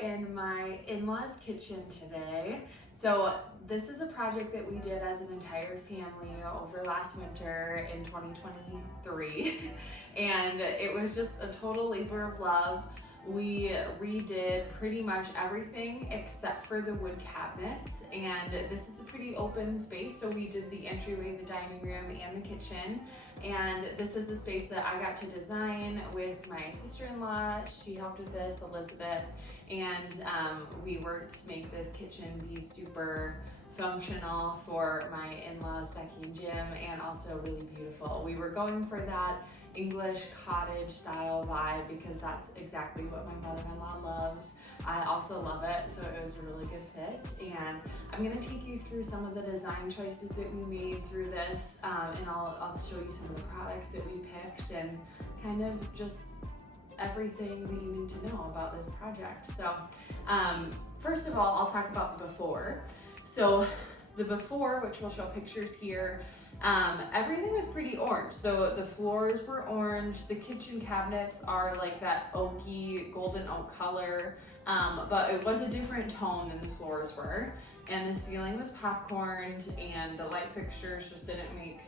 in my in-laws kitchen today. So this is a project that we did as an entire family over last winter in 2023 and it was just a total labor of love. We redid pretty much everything except for the wood cabinets, and this is a pretty open space, so we did the entryway, the dining room, and the kitchen. And this is a space that I got to design with my sister-in-law. She helped with this, Elizabeth, and we worked to make this kitchen be super functional for my in-laws, Becky and Jim, and also really beautiful. We were going for that English cottage style vibe because that's exactly what my mother-in-law loves. I also love it, so it was a really good fit. And I'm gonna take you through some of the design choices that we made through this, and I'll show you some of the products that we picked and kind of just everything that you need to know about this project. So first of all, I'll talk about the before. So the before, which we'll show pictures here, everything was pretty orange. So the floors were orange, the kitchen cabinets are like that oaky, golden oak color, but it was a different tone than the floors were. And the ceiling was popcorned, and the light fixtures just didn't make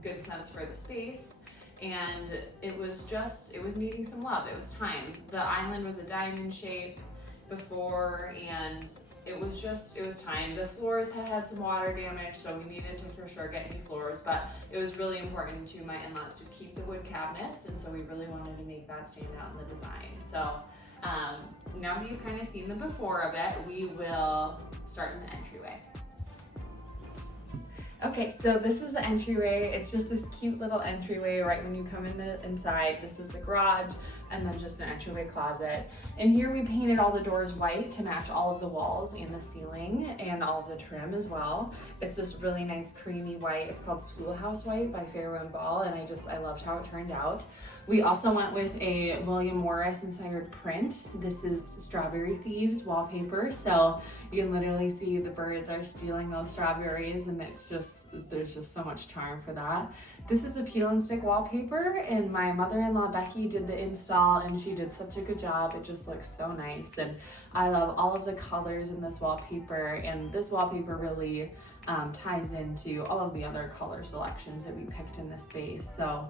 good sense for the space. And it was needing some love. It was time. The island was a diamond shape before, and it was time. The floors had some water damage, so we needed to for sure get new floors, but it was really important to my in-laws to keep the wood cabinets, and so we really wanted to make that stand out in the design. So now that you've kind of seen the before of it, we will start in the entryway. Okay, so this is the entryway. It's just this cute little entryway right when you come in the inside. This is the garage, and then just an entryway closet. And here we painted all the doors white to match all of the walls and the ceiling and all of the trim as well. It's this really nice creamy white. It's called Schoolhouse White by Farrow and Ball, and I loved how it turned out. We also went with a William Morris inspired print. This is Strawberry Thieves wallpaper, so you can literally see the birds are stealing those strawberries, and there's just so much charm for that. This is a peel and stick wallpaper, and my mother-in-law Becky did the install, and she did such a good job. It just looks so nice, and I love all of the colors in this wallpaper, and this wallpaper really ties into all of the other color selections that we picked in this space. So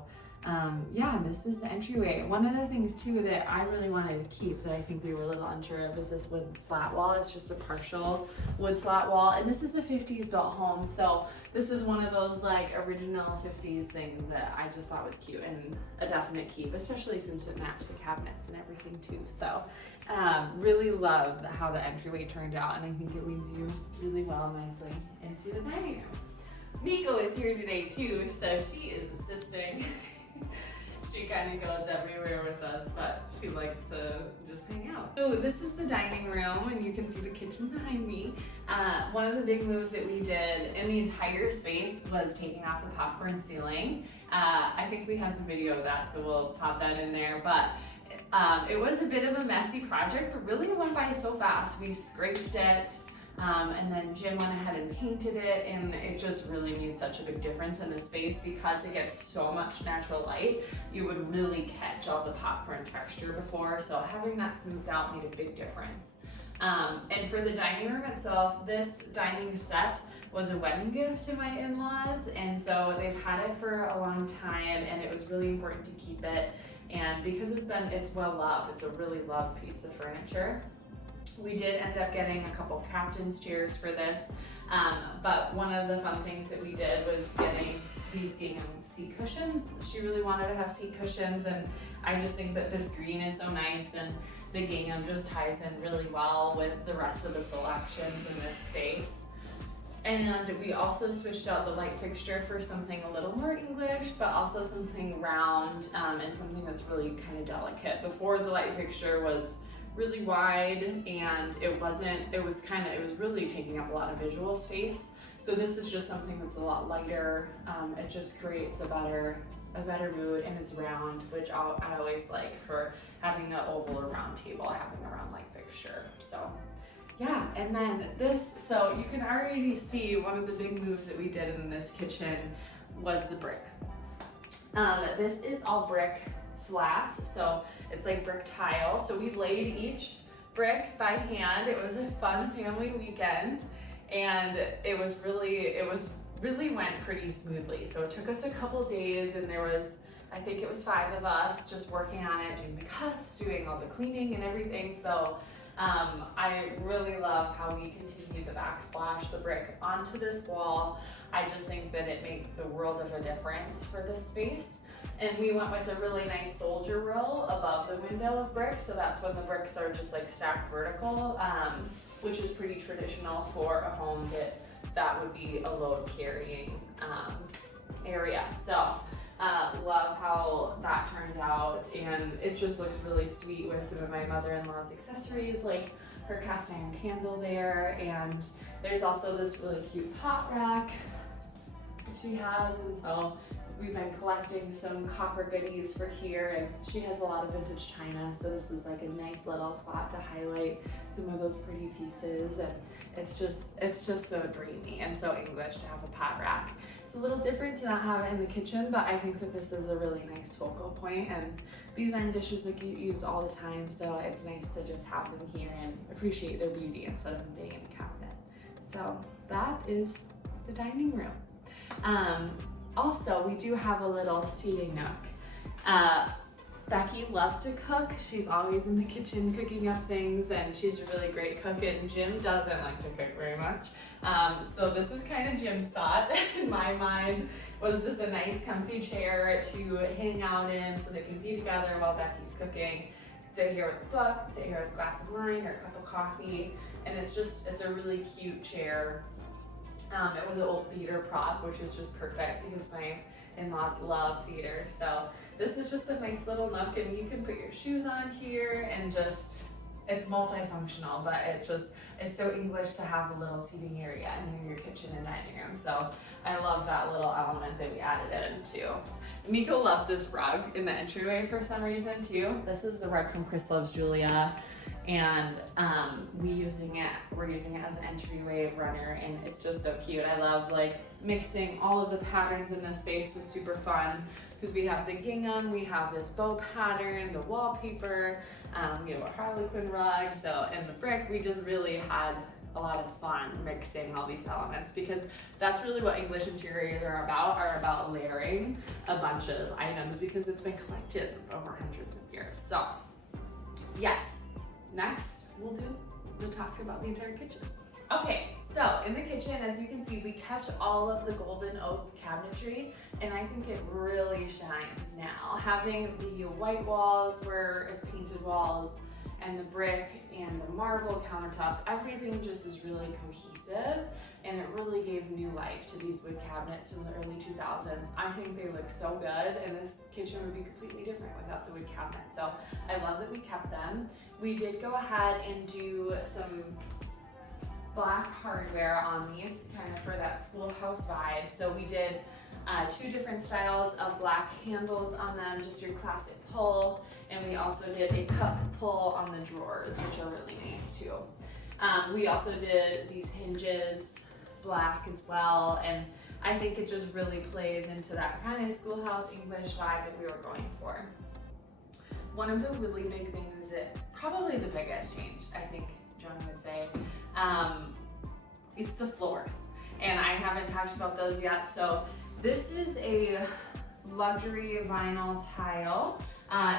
yeah, this is the entryway. One of the things too that I really wanted to keep that I think we were a little unsure of is this wood slat wall. It's just a partial wood slat wall, and this is a 50s built home, so this is one of those like original 50s things that I just thought was cute and a definite keep, especially since it matched the cabinets and everything too. So really love how the entryway turned out, and I think it leads you really well nicely into the dining room. Nico is here today too, so she is assisting. She kind of goes everywhere with us, but she likes to just hang out. So this is the dining room, and you can see the kitchen behind me. One of the big moves that we did in the entire space was taking off the popcorn ceiling. I think we have some video of that, so we'll pop that in there. But it was a bit of a messy project, but really it went by so fast. We scraped it, and then Jim went ahead and painted it, and it just really made such a big difference in the space because it gets so much natural light. You would really catch all the popcorn texture before, so having that smoothed out made a big difference. And for the dining room itself, this dining set was a wedding gift to my in-laws, and so they've had it for a long time, and it was really important to keep it. And because it's well loved, it's a really loved piece of furniture. We did end up getting a couple captain's chairs for this, but one of the fun things that we did was getting these gingham seat cushions. She really wanted to have seat cushions, and I just think that this green is so nice, and the gingham just ties in really well with the rest of the selections in this space. And we also switched out the light fixture for something a little more English, but also something round and something that's really kind of delicate. Before, the light fixture was really wide, and it was really taking up a lot of visual space. So this is just something that's a lot lighter. It just creates a better mood, and it's round, which I always like for having an oval or round table, having a round light fixture. So yeah, and then so you can already see one of the big moves that we did in this kitchen was the brick. This is all brick flats, so it's like brick tile. So we laid each brick by hand. It was a fun family weekend, and it really went pretty smoothly. So it took us a couple days, and I think it was 5 of us just working on it, doing the cuts, doing all the cleaning and everything. So I really love how we continue to backsplash the brick onto this wall. I just think that it made the world of a difference for this space. And we went with a really nice soldier row above the window of brick, so that's when the bricks are just like stacked vertical, which is pretty traditional for a home that would be a load carrying area. So love how that turned out, and it just looks really sweet with some of my mother-in-law's accessories, like her cast iron candle there, and there's also this really cute pot rack that she has, and so we've been collecting some copper goodies for here, and she has a lot of vintage china, so this is like a nice little spot to highlight some of those pretty pieces, and it's just so dreamy and so English to have a pot rack. It's a little different to not have it in the kitchen, but I think that this is a really nice focal point, and these aren't dishes that get used all the time, so it's nice to just have them here and appreciate their beauty instead of them being in a cabinet. So that is the dining room. Also, we do have a little seating nook. Becky loves to cook. She's always in the kitchen cooking up things, and she's a really great cook, and Jim doesn't like to cook very much. So this is kind of Jim's spot in my mind. Was just a nice comfy chair to hang out in so they can be together while Becky's cooking. Sit here with a book, sit here with a glass of wine or a cup of coffee, and it's a really cute chair. It was an old theater prop, which is just perfect because my in-laws love theater. So this is just a nice little nook, and you can put your shoes on here, and it's multifunctional, but it's so English to have a little seating area near your kitchen and dining room. So I love that little element that we added in too. Miko loves this rug in the entryway for some reason too. This is the rug from Chris Loves Julia, and we're using it as an entryway runner, and it's just so cute. I love like mixing all of the patterns in this space. Was super fun because we have the gingham, we have this bow pattern, the wallpaper, we have a Harlequin rug, and the brick. We just really had a lot of fun mixing all these elements, because that's really what English interiors are about layering a bunch of items, because it's been collected over hundreds of years. So yes, next we'll talk about the entire kitchen. Okay, so in the kitchen, as you can see, we kept all of the golden oak cabinetry, and I think it really shines now. Having the white walls where it's painted walls, and the brick and the marble countertops, everything just is really cohesive, and it really gave new life to these wood cabinets in the early 2000s. I think they look so good, and this kitchen would be completely different without the wood cabinet. So I love that we kept them. We did go ahead and do some black hardware on these, kind of for that schoolhouse vibe. So we did 2 different styles of black handles on them, just your classic pull, and we also did a cup pull on the drawers, which are really nice too. We also did these hinges black as well, and I think it just really plays into that kind of schoolhouse English vibe that we were going for. One of the really big things that probably the biggest change, I think Jonah would say, is the floors, and I haven't talked about those yet. So this is a luxury vinyl tile.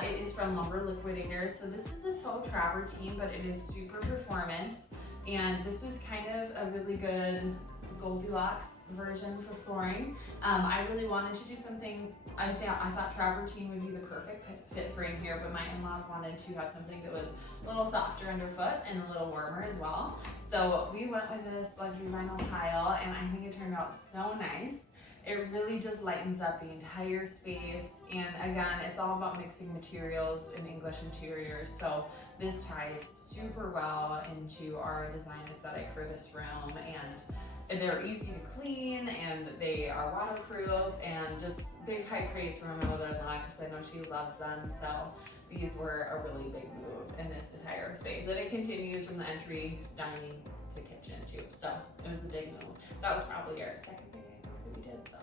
It is from Lumber Liquidators. So this is a faux travertine, but it is super performance, and this was kind of a really good Goldilocks version for flooring. I really wanted to do something, I thought travertine would be the perfect fit for in here, but my in-laws wanted to have something that was a little softer underfoot and a little warmer as well. So we went with this luxury vinyl tile, and I think it turned out so nice. It really just lightens up the entire space, and again, it's all about mixing materials in English interiors, so this ties super well into our design aesthetic for this room, and they're easy to clean, and they are waterproof, and just big high praise for my mother-in-law because I know she loves them. So these were a really big move in this entire space, and it continues from the entry, dining to kitchen too. So it was a big move. That was probably our second big item that we did. So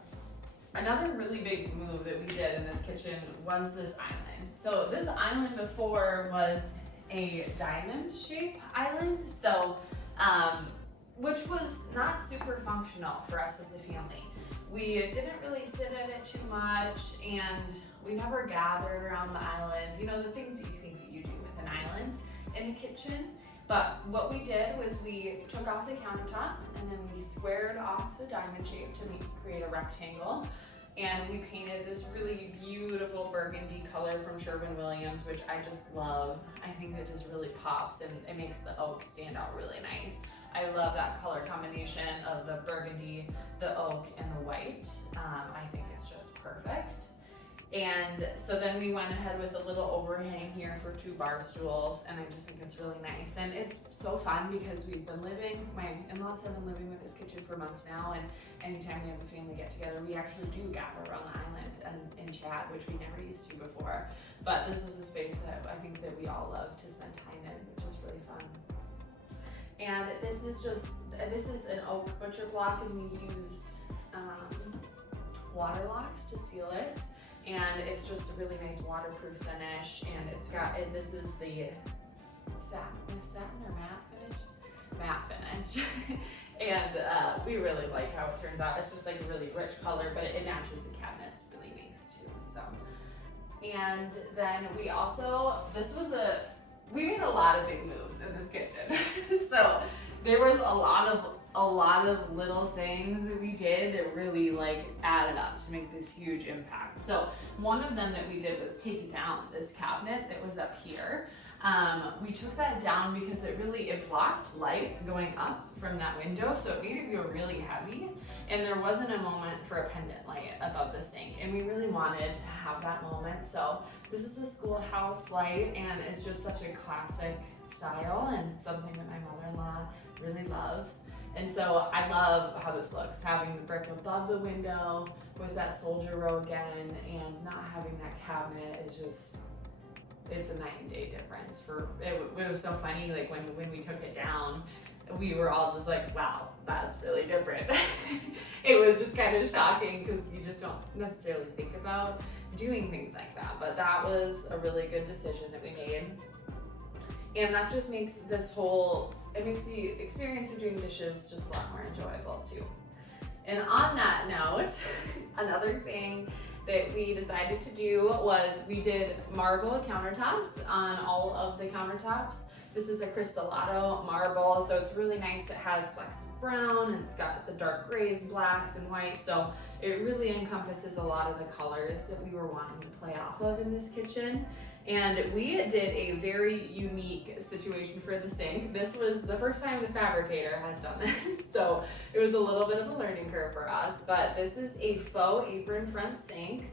another really big move that we did in this kitchen was this island. So this island before was a diamond shape island. So, which was not super functional for us as a family. We didn't really sit at it too much, and we never gathered around the island. You know, the things that you think that you do with an island in a kitchen. But what we did was we took off the countertop and then we squared off the diamond shape to create a rectangle. And we painted this really beautiful burgundy color from Sherwin, which I just love. I think it just really pops and it makes the oak stand out really nice. I love that color combination of the burgundy, the oak, and the white. I think it's just perfect. And so then we went ahead with a little overhang here for 2 bar stools, and I just think it's really nice. And it's so fun because my in-laws have been living with this kitchen for months now, and anytime we have a family get together, we actually do gather around the island and chat, which we never used to before. But this is a space that I think that we all love to spend time in, which is really fun. And this is an oak butcher block, and we used water locks to seal it. And it's just a really nice waterproof finish, and this is the satin or matte finish? Matte finish. And we really like how it turns out. It's just like a really rich color, but it matches the cabinets really nice too. So, and then we also, we made a lot of big moves in this kitchen. So there was a lot of little things that we did that really like added up to make this huge impact. So one of them that we did was take down this cabinet that was up here. We took that down because it blocked light going up from that window, so it made it feel really heavy, and there wasn't a moment for a pendant light above the sink, and we really wanted to have that moment. So this is a schoolhouse light, and it's just such a classic style and something that my mother-in-law really loves. And so I love how this looks, having the brick above the window with that soldier row again, and not having that cabinet is just, it's a night and day difference. It was so funny, like when we took it down, we were all just like, wow, that's really different. It was just kind of shocking because you just don't necessarily think about doing things like that. But that was a really good decision that we made. And that just makes it makes the experience of doing dishes just a lot more enjoyable too. And on that note, another thing that we decided to do was we did marble countertops on all of the countertops. This is a Cristalato marble, so it's really nice. It has flecks of brown, and it's got the dark grays, blacks, and whites, so it really encompasses a lot of the colors that we were wanting to play off of in this kitchen. And we did a very unique situation for the sink. This was the first time the fabricator has done this, so it was a little bit of a learning curve for us, but this is a faux apron front sink.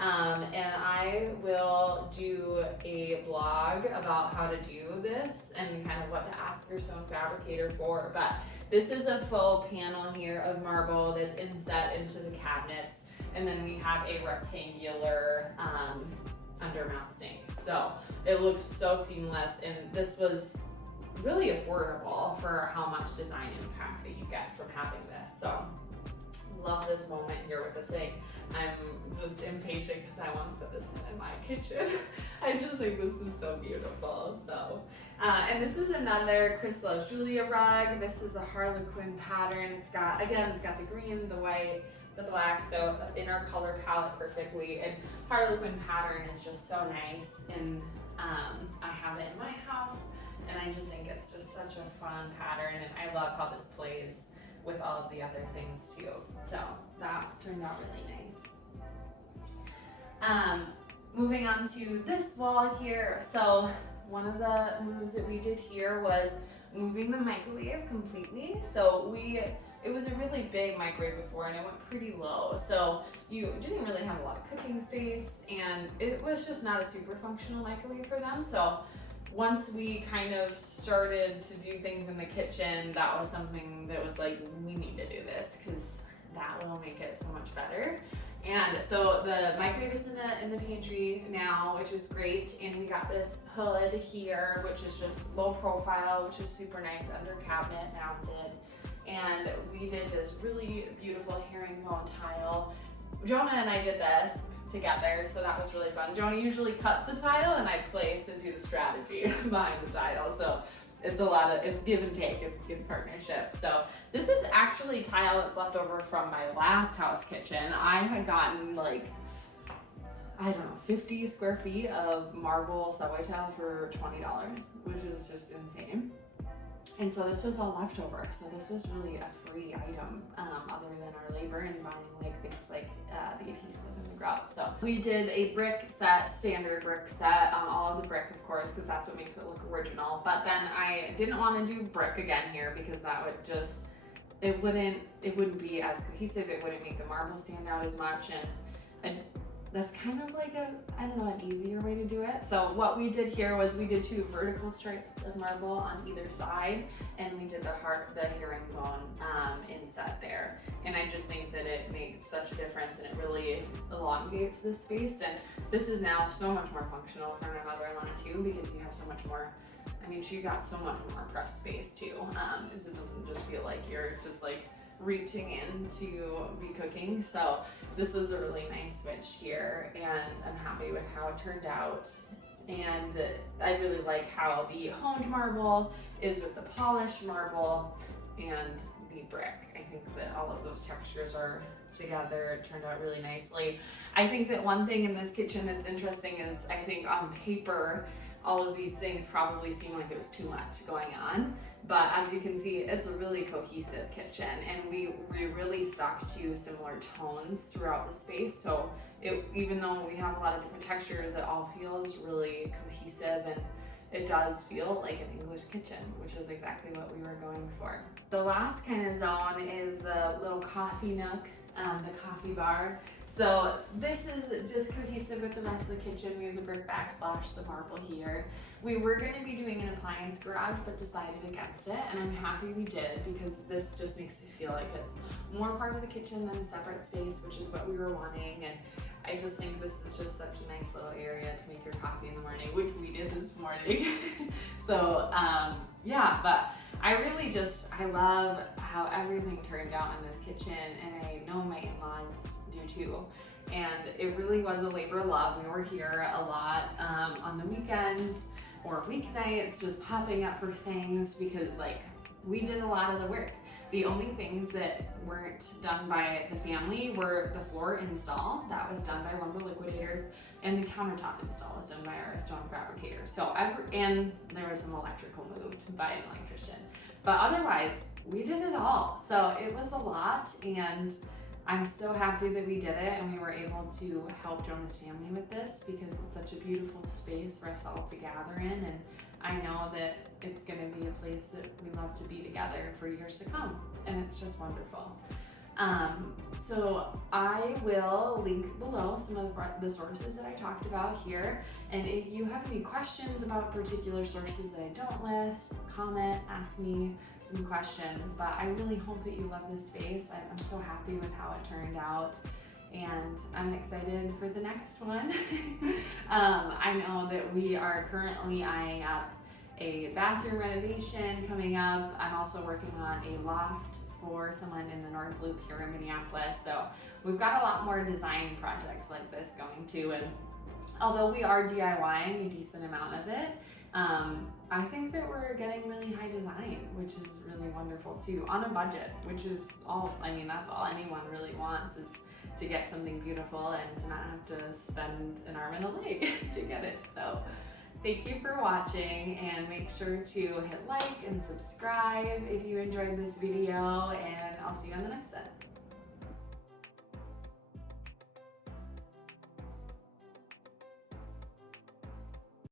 And I will do a blog about how to do this and kind of what to ask your stone fabricator for. But this is a faux panel here of marble that's inset into the cabinets, and then we have a rectangular undermount sink. So it looks so seamless, and this was really affordable for how much design impact that you get from having this. So love this moment here with the sink. I'm just impatient because I want to put this in my kitchen. I just think this is so beautiful. So, and this is another Crystal Julia rug. This is a Harlequin pattern. It's got the green, the white, the black, so in our color palette perfectly. And Harlequin pattern is just so nice, and I have it in my house, and I just think it's just such a fun pattern, and I love how this plays with all of the other things too. So that turned out really nice. Moving on to this wall here. So one of the moves that we did here was moving the microwave completely. So it was a really big microwave before, and it went pretty low. So you didn't really have a lot of cooking space, and it was just not a super functional microwave for them. So once we kind of started to do things in the kitchen, that was something that was like, we need to do this because that will make it so much better. And so the microwave is in the pantry now, which is great. And we got this hood here, which is just low profile, which is super nice, under cabinet mounted. And we did this really beautiful herringbone tile. Jonah and I did this together, so that was really fun. Jonah usually cuts the tile and I place and do the strategy behind the tile, so it's give and take, it's a good partnership. So this is actually tile that's left over from my last house kitchen. I had gotten like, I don't know, 50 square feet of marble subway tile for $20, which is just insane. And so this was all leftover. So this was really a free item, other than our labor and buying like things like the adhesive and the grout. So we did a brick set, standard brick set, all of the brick, of course, because that's what makes it look original. But then I didn't want to do brick again here because that would just, it wouldn't be as cohesive. It wouldn't make the marble stand out as much, and that's kind of like I don't know, an easier way to do it. So what we did here was we did 2 vertical stripes of marble on either side, and we did the herringbone inset there. And I just think that it makes such a difference, and it really elongates the space. And this is now so much more functional for my mother-in-law too, because you have so much more, I mean, she got so much more prep space too. It doesn't just feel like you're just like reaching in to be cooking. So this was a really nice switch here, and I'm happy with how it turned out. And I really like how the honed marble is with the polished marble and the brick. I think that all of those textures are together. It turned out really nicely. I think that one thing in this kitchen that's interesting is, I think on paper all of these things probably seem like it was too much going on, but as you can see, it's a really cohesive kitchen, and we really stuck to similar tones throughout the space. So even though we have a lot of different textures, it all feels really cohesive, and it does feel like an English kitchen, which is exactly what we were going for. The last kind of zone is the little coffee nook, the coffee bar. So this is just cohesive with the rest of the kitchen. We have the brick backsplash, the marble here. We were going to be doing an appliance garage, but decided against it, and I'm happy we did, because this just makes it feel like it's more part of the kitchen than a separate space, which is what we were wanting. And I just think this is just such a nice little area to make your coffee in the morning, which we did this morning. So yeah, but I love how everything turned out in this kitchen, and I know my in-laws do too. And it really was a labor of love. We were here a lot on the weekends or weeknights, just popping up for things, because like we did a lot of the work. The only things that weren't done by the family were the floor install, that was done by lumber liquidators, and the countertop install was done by our stone fabricator. So and there was some electrical moved by an electrician. But otherwise, we did it all. So it was a lot, and I'm so happy that we did it, and we were able to help Jonah's family with this, because it's such a beautiful space for us all to gather in, and I know that it's going to be a place that we love to be together for years to come, and it's just wonderful. So I will link below some of the sources that I talked about here, and if you have any questions about particular sources that I don't list, comment, ask me some questions. But I really hope that you love this space. I'm so happy with how it turned out, and I'm excited for the next one. I know that we are currently eyeing up a bathroom renovation coming up. I'm also working on a loft for someone in the North Loop here in Minneapolis. So we've got a lot more design projects like this going too. And although we are DIYing a decent amount of it, I think that we're getting really high design, which is really wonderful too, on a budget, which is all, I mean, that's all anyone really wants, is to get something beautiful and to not have to spend an arm and a leg to get it. So thank you for watching, and make sure to hit like and subscribe if you enjoyed this video, and I'll see you on the next one.